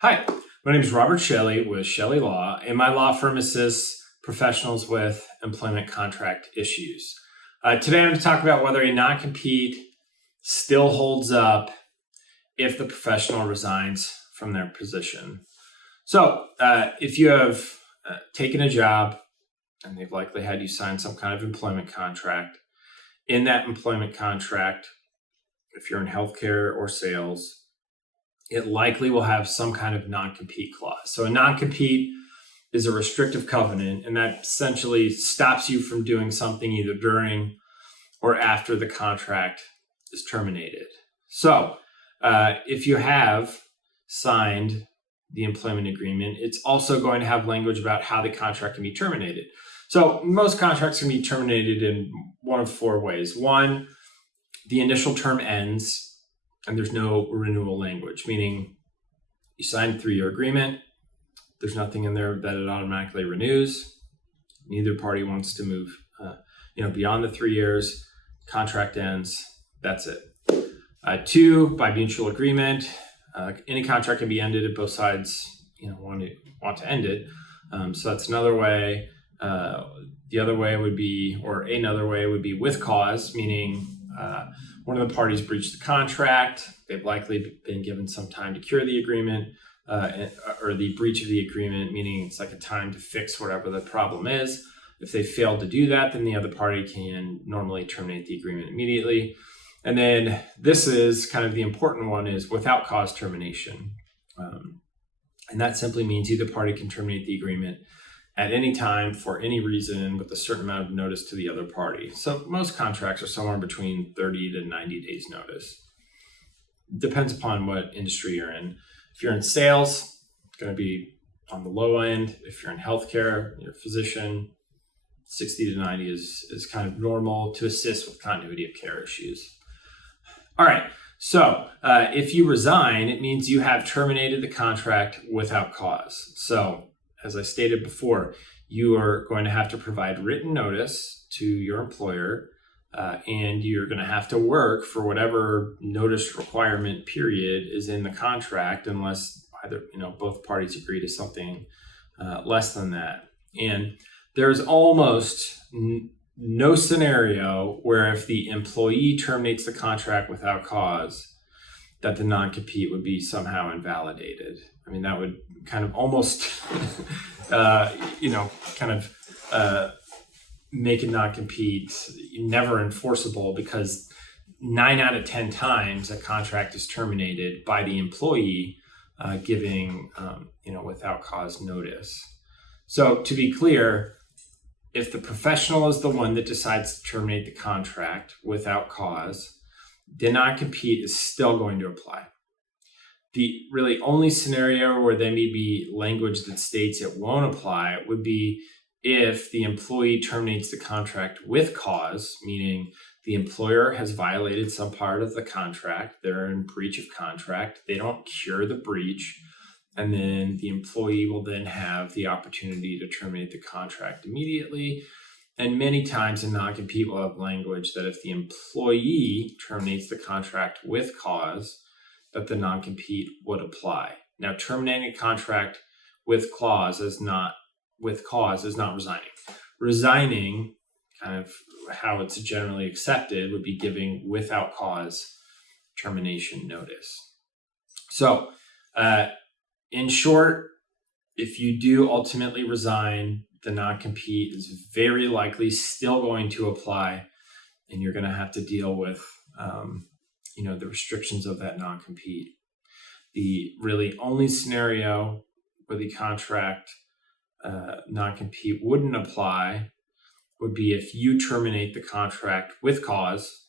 Hi, my name is Robert Chelle with Chelle Law, and my law firm assists professionals with employment contract issues. Today I'm going to talk about whether a non-compete still holds up if the professional resigns from their position. So if you have taken a job and they've likely had you sign some kind of employment contract, in that employment contract, if you're in healthcare or sales, it likely will have some kind of non-compete clause. So a non-compete is a restrictive covenant, and that essentially stops you from doing something either during or after the contract is terminated. So if you have signed the employment agreement, it's also going to have language about how the contract can be terminated. So most contracts can be terminated in one of four ways. One, the initial term ends and there's no renewal language, meaning you signed a 3-year agreement. There's nothing in there that it automatically renews. Neither party wants to move beyond the 3 years. Contract ends. That's it. 2, by mutual agreement, any contract can be ended if both sides want to end it. So that's another way. The other way would be, or another way would be with cause, meaning one of the parties breached the contract. They've likely been given some time to cure the agreement, or the breach of the agreement, meaning it's like a time to fix whatever the problem is. If they fail to do that, then the other party can normally terminate the agreement immediately. And then this is kind of the important one, is without cause termination. And that simply means either party can terminate the agreement at any time for any reason with a certain amount of notice to the other party. So most contracts are somewhere between 30 to 90 days notice. Depends upon what industry you're in. If you're in sales, it's going to be on the low end. If you're in healthcare, you're a physician, 60 to 90 is kind of normal to assist with continuity of care issues. All right, so if you resign, it means you have terminated the contract without cause. So as I stated before, you are going to have to provide written notice to your employer, and you're going to have to work for whatever notice requirement period is in the contract, unless either both parties agree to something less than that. And there's almost no scenario where if the employee terminates the contract without cause, that the non-compete would be somehow invalidated. I mean, that would kind of almost, make a non-compete never enforceable, because 9 out of 10 times a contract is terminated by the employee giving, without cause notice. So to be clear, if the professional is the one that decides to terminate the contract without cause, the non-compete is still going to apply. The really only scenario where there may be language that states it won't apply would be if the employee terminates the contract with cause, meaning the employer has violated some part of the contract, they're in breach of contract, they don't cure the breach, and then the employee will then have the opportunity to terminate the contract immediately. And many times a non-compete will have language that if the employee terminates the contract with cause, that the non-compete would apply. Now, terminating a contract with cause is not resigning. Resigning, kind of how it's generally accepted, would be giving without cause termination notice. So, in short, if you do ultimately resign, the non-compete is very likely still going to apply, and you're going to have to deal with the restrictions of that non-compete. The really only scenario where the contract non-compete wouldn't apply would be if you terminate the contract with cause,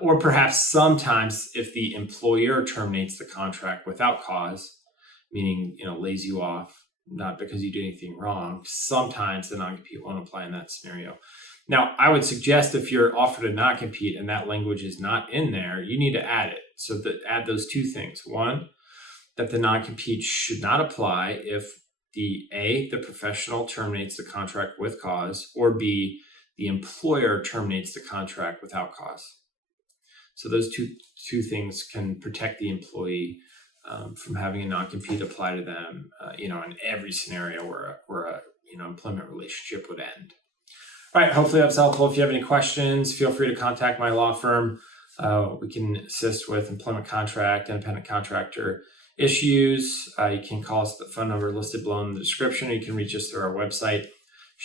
or perhaps sometimes if the employer terminates the contract without cause, meaning lays you off, not because you did anything wrong. Sometimes the non-compete won't apply in that scenario. Now, I would suggest if you're offered a non-compete and that language is not in there, you need to add it. So add those two things. One, that the non-compete should not apply if the professional terminates the contract with cause, or B, the employer terminates the contract without cause. So those two things can protect the employee from having a non-compete apply to them, in every scenario where a employment relationship would end. All right, hopefully that's helpful. If you have any questions, feel free to contact my law firm. We can assist with employment contract, independent contractor issues. You can call us at the phone number listed below in the description, or you can reach us through our website,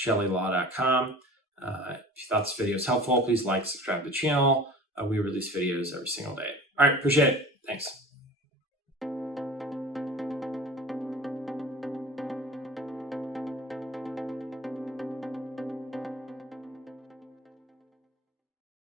chellelaw.com. If you thought this video was helpful, please like, subscribe to the channel. We release videos every single day. All right, appreciate it. Thanks.